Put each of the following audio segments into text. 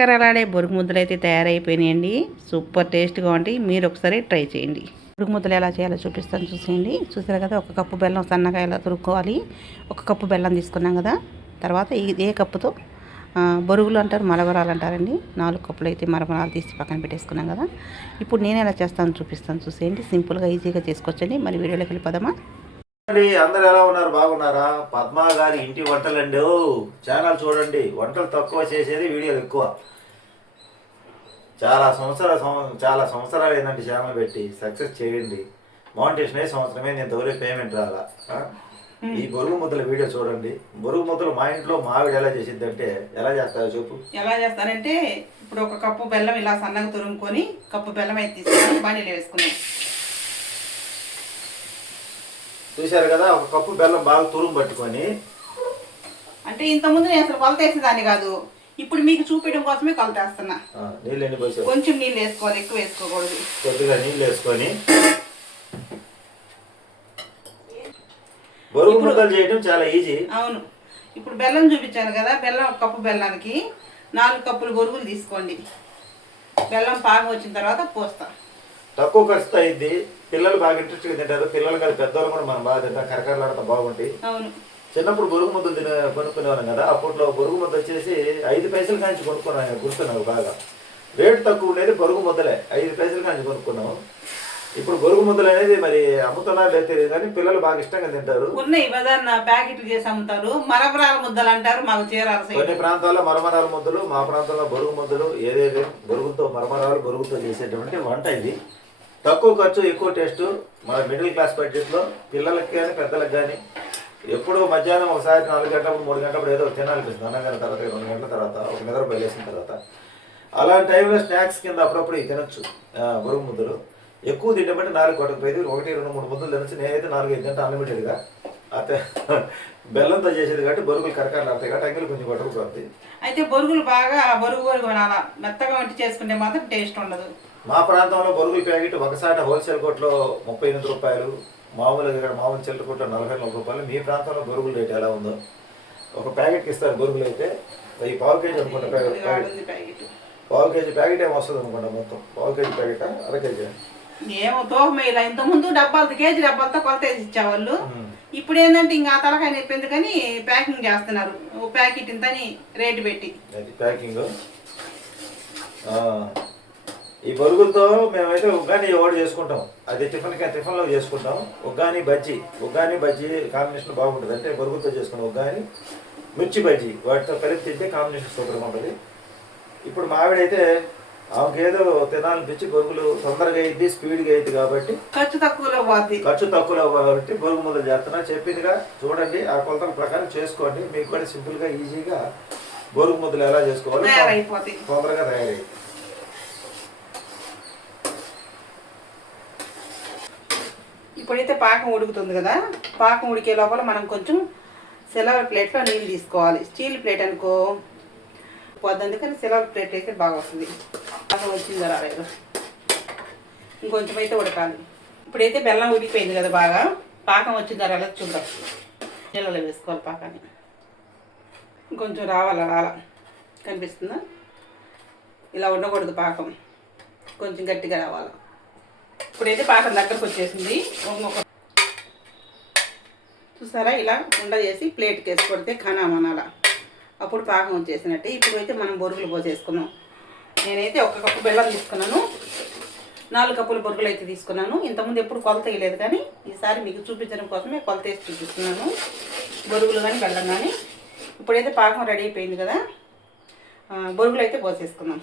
కరకరలాడే బొరుగు ముద్దలు అయితే తయారైపోయినాయండి. సూపర్ టేస్ట్గా ఉంటాయి. మీరు ఒకసారి ట్రై చేయండి. బొరుగు ముద్దలు ఎలా చేయాలో చూపిస్తాను, చూసేయండి. చూసారు కదా, 1 కప్పు బెల్లం సన్నగా ఎలా తురుక్కోవాలి. 1 కప్పు బెల్లం తీసుకున్నాం కదా. తర్వాత ఇదే కప్పుతో బొరుగులు అంటారు, మరమరాలు అంటారండి. 4 కప్పులు అయితే మరమరాలు తీసి పక్కన పెట్టేసుకున్నాం కదా. ఇప్పుడు నేను ఎలా చేస్తాను చూపిస్తాను, చూసేయండి. సింపుల్గా ఈజీగా చేసుకోవచ్చండి. మరి వీడియోలోకి వెళ్ళిపోదామా. అందరు ఎలా ఉన్నారు? బాగున్నారా? పద్మా గారి ఇంటి వంటలండి ఛానల్ చూడండి. వంటలు తక్కువ చేసేది, వీడియోలు ఎక్కువ. చాలా సంవత్సరాలు ఏంటంటే ఛానల్ పెట్టి సక్సెస్ చేయండి. మౌంటేషన్ అయ్యే సంవత్సరమే నేను తొలి పేమెంట్ రాలా. ఈ బొరుగు ముద్దల వీడియో చూడండి. బొరుగు ముద్దలు మా ఇంట్లో మావిడ ఎలా చేసిద్ది అంటే, ఎలా చేస్తారో చెప్పు. ఎలా చేస్తానంటే, ఇప్పుడు 1 కప్పు బెల్లం ఇలా సన్నగా తురుముకొని కప్పు బెల్లం అయితే తీసుకొని బాణీలో వేసుకున్నాం. చూశారు కదా, 1 కప్పు బెల్లం బాగా తురుము పట్టుకొని, అంటే ఇంతకుముందు నేను అసలు కొలత వేసేదాన్ని కాదు. ఇప్పుడు మీకు చూపించడం కోసమే కొలత వేస్తున్నా. నీళ్ళు ఎన్ని పోసావు? కొంచెం నీళ్ళు వేసుకోవాలి, ఎక్కువ వేసుకోకూడదు. కొద్దిగా నీళ్ళు వేసుకొని బొరుగు ముద్దలు చేయడం చాలా ఈజీ. అవును. ఇప్పుడు బెల్లం చూపించాను కదా, బెల్లం 1 కప్పు బెల్లానికి 4 కప్పులు బొరుగులు తీసుకోండి. బెల్లం పాకం వచ్చిన తర్వాత పోస్తా. తక్కువ ఖర్చుతో అయింది. పిల్లలు బాగా ఇంట్రెస్ట్గా తింటారు. పిల్లలు కాదు, పెద్దవాళ్ళు కూడా మనం బాగా తింటాం. కరకరలాడుతూ బాగుంటాయి. అవును. చిన్నప్పుడు బొరుగు ముద్దలు కొనుక్కునేవాళ్ళం కదా. అప్పట్లో బొరుగు ముద్ద వచ్చేసి 5 పైసలు కాంచి కొనుక్కున్నాను. గుర్తున్నావు బాగా. రేటు తక్కువ ఉండేది బొరుగు ముద్దలే. 5 పైసలు కాంచి కొనుక్కున్నాము. ఇప్పుడు బొరుగు ముద్దలు అనేది మరి అమ్ముతున్నారు లేదు తెలియదు, కానీ పిల్లలు బాగా ఇష్టంగా తింటారు. ఉన్నాయి ప్యాకెట్లు చేసి అమ్ముతారు. మరమరాల ముద్దలు అంటారు. మాకు చేరాల్సి కొన్ని ప్రాంతాల్లో మరమరాల ముద్దలు, మా ప్రాంతంలో బొరుగు ముద్దలు. ఏదేది బొరుగుతో మరమరాలు, బొరుగుతో చేసేటువంటి వంట ఇది. తక్కువ ఖర్చు, ఎక్కువ టేస్ట్. మన మిడిల్ క్లాస్ బడ్జెట్లో పిల్లలకి కానీ పెద్దలకు కానీ ఎప్పుడు మధ్యాహ్నం ఒకసారి 4 గంటలకు 3 గంటప్పుడు ఏదో తినాలనిపిస్తుంది. అన్నగారి తర్వాత 2 గంటల తర్వాత ఒక నిద్ర బయలేసిన తర్వాత అలాంటి టైంలో స్నాక్స్ కింద అప్పుడప్పుడు తినొచ్చు బొరుగు ముద్దలు. ఎక్కువ తింటే 4 కొట్టకపోయేది, 1, 2, 3 ముద్దలు తినచ్చు. నేనైతే 4, 5 తింటే అన్లిమిటెడ్గా. అయితే బెల్లంతో చేసేది కాబట్టి బొరుగులు కరకాలు ఆడతాయి కాబట్టి అంగిలు కొంచెం కొట్టకపోతుంది. అయితే బొరుగులు బాగా బొరుగు మెత్తగా వంటి చేసుకుంటే మాత్రం టేస్ట్ ఉండదు. మా ప్రాంతంలో బొరుగుల ప్యాకెట్ ఒకసారి హోల్సేల్ కోట్లో 38 రూపాయలు, మామూలుగా మామూలు చిల్లర కోట్లో 44 రూపాయలు. మీ ప్రాంతంలో బొరుగుల రేటు ఎలా ఉందో? ఒక ప్యాకెట్కి ఇస్తారు బొరుగులు అయితే. ఈ పావు కేజీ అనుకుంటా ప్యాకెట్. పావు కేజీ ప్యాకెట్ ఏమో వస్తుంది అనుకుంటా. మొత్తం పావు కేజీ ప్యాకెట్, అర కేజీ ఏమో తోహమే. ఇలా ఇంతకుముందు డబ్బాలతో కేజీ డబ్బాలతో కొలత వేసి ఇచ్చేవాళ్ళు. ఇప్పుడు ఏంటంటే ఇంకా ఆ తలకాయ చెప్పింది కానీ ప్యాకింగ్ చేస్తున్నారు. ప్యాకెట్ ఇంతని రేటు పెట్టి. అది ప్యాకింగ్. ఈ బొరుగులతో మేమైతే ఉగ్గాని ఓడి చేసుకుంటాం. అది టిఫిన్లో చేసుకుంటాం. ఉగ్గాని బజ్జీ కాంబినేషన్ బాగుంటుంది. అంటే బొరుగులతో చేసుకుంటాం. ఉగ్గాని, మిర్చి బజ్జీ వాటితో కలిపి తింటే కాంబినేషన్ సూపర్గా ఉంటుంది. ఇప్పుడు మావిడైతే ఆమెకేదో తినాలనిపించి బొరుగులు తొందరగా అయింది, స్పీడ్గా అయింది కాబట్టి ఖర్చు తక్కువలో కాబట్టి బొరుగు ముద్దలు చేస్తున్నా. చెప్పిందిగా చూడండి, ఆ కొలతల ప్రకారం చేసుకోండి. మీకు కూడా సింపుల్గా ఈజీగా బొరుగు ముద్దలు ఎలా చేసుకోవాలి తొందరగా తయారయ్యి. ఇప్పుడైతే పాకం ఉడుకుతుంది కదా. పాకం ఉడికే లోపల మనం కొంచెం సిల్వర్ ప్లేట్లో నీళ్ళు తీసుకోవాలి. స్టీల్ ప్లేట్ అనుకో పోద్ది, అందుకని సిల్వర్ ప్లేట్ అయితే బాగా వస్తుంది. పాకం వచ్చింది రాలేదు, ఇంకొంచెం అయితే ఉడకాలి. ఇప్పుడైతే బెల్లం ఉడికిపోయింది కదా, బాగా పాకం వచ్చింది రాలేదు చూద్దాం. నీళ్ళలో వేసుకోవాలి పాకాన్ని. ఇంకొంచెం రావాలి, అలా కనిపిస్తుందా? ఇలా ఉండకూడదు పాకం, కొంచెం గట్టిగా రావాలి. ఇప్పుడైతే పాకం దగ్గరకు వచ్చేసింది. చూసారా, ఇలా ఉండ చేసి ప్లేట్కి వేసి కొడితే ఖనామనాల, అప్పుడు పాకం వచ్చేసినట్టే. ఇప్పుడైతే మనం బొరుగులు పోసేసుకున్నాం. నేనైతే 1 కప్పు బెల్లం తీసుకున్నాను, 4 కప్పులు బొరుగులు అయితే తీసుకున్నాను. ఇంతకుముందు ఎప్పుడు కొలత వేయలేదు, కానీ ఈసారి మీకు చూపించడం కోసమే కొలత వేసి చూపిస్తున్నాను. బొరుగులు కానీ బెల్లం కానీ. ఇప్పుడైతే పాకం రెడీ అయిపోయింది కదా, బొరుగులు అయితే పోసేసుకున్నాం.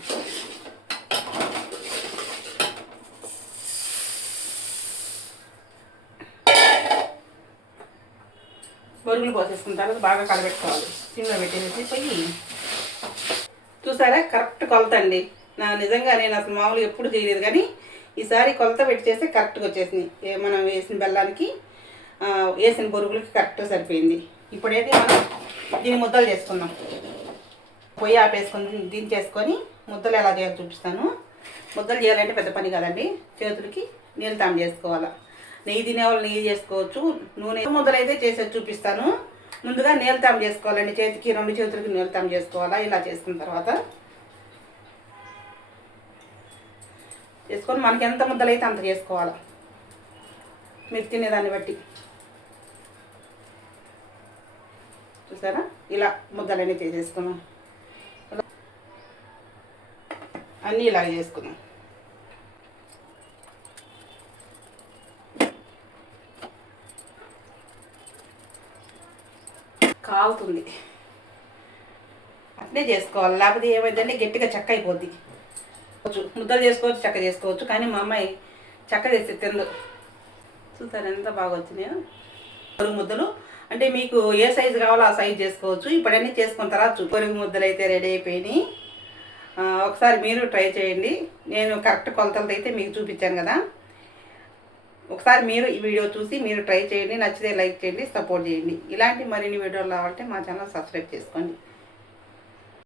బొరుగులు పోసేసుకున్న తర్వాత బాగా కలబెట్టుకోవాలి. సిమ్లో పెట్టేసి పోయి. చూసారా, కరెక్ట్ కొలత అండి. నిజంగా నేను అసలు మామూలుగా ఎప్పుడు చేయలేదు, కానీ ఈసారి కొలత పెట్టి చేస్తే కరెక్ట్గా వచ్చేసింది. మనం వేసిన బెల్లానికి వేసిన బొరుగులకి కరెక్ట్గా సరిపోయింది. ఇప్పుడైతే మనం దీన్ని ముద్దలు చేసుకుందాం. పొయ్యి ఆపేసుకొని దించేసుకొని ముద్దలు ఎలా చేయాలో చూపిస్తాను. ముద్దలు చేయాలంటే పెద్ద పని కదండి. చేతులకి నీళ్ళు తాము చేసుకోవాలి. నెయ్యి తినేవాళ్ళు నెయ్యి చేసుకోవచ్చు. నూనె ముద్దలు అయితే చేసేది చూపిస్తాను. ముందుగా నీళ్ళతాం చేసుకోవాలండి. చేతికి 2 చేతులకి నీళ్ళతాం చేసుకోవాలా. ఇలా చేసుకున్న తర్వాత చేసుకొని మనకి ఎంత ముద్దలు అయితే అంత చేసుకోవాలి మీరు తినేదాన్ని బట్టి. చూసారా ఇలా ముద్దలన్నీ చేసేసుకున్నాం. అన్నీ ఇలాగ చేసుకున్నాం. కాలుతుంది అట్నే చేసుకోవాలి, లేకపోతే ఏమైందంటే గట్టిగా చెక్క అయిపోద్ది. ముద్దలు చేసుకోవచ్చు, చెక్క చేసుకోవచ్చు, కానీ మా అమ్మాయి చెక్క చేసి తిందు. చూసారు ఎంత బాగా వచ్చినాయో పొరుగు ముద్దలు. అంటే మీకు ఏ సైజు కావాలో ఆ సైజు చేసుకోవచ్చు. ఇప్పుడన్నీ చేసుకున్న తర్వాత పొరుగు ముద్దలు అయితే రెడీ అయిపోయినాయి. ఒకసారి మీరు ట్రై చేయండి. నేను కరెక్ట్ కొలతలతో అయితే మీకు చూపించాను కదా. ఒకసారి మీరు ఈ వీడియో చూసి మీరు ట్రై చేయండి. నచ్చితే లైక్ చేయండి, సపోర్ట్ చేయండి. ఇలాంటి మరిన్ని వీడియోలు రావాలంటే మా ఛానల్ సబ్స్క్రైబ్ చేసుకోండి.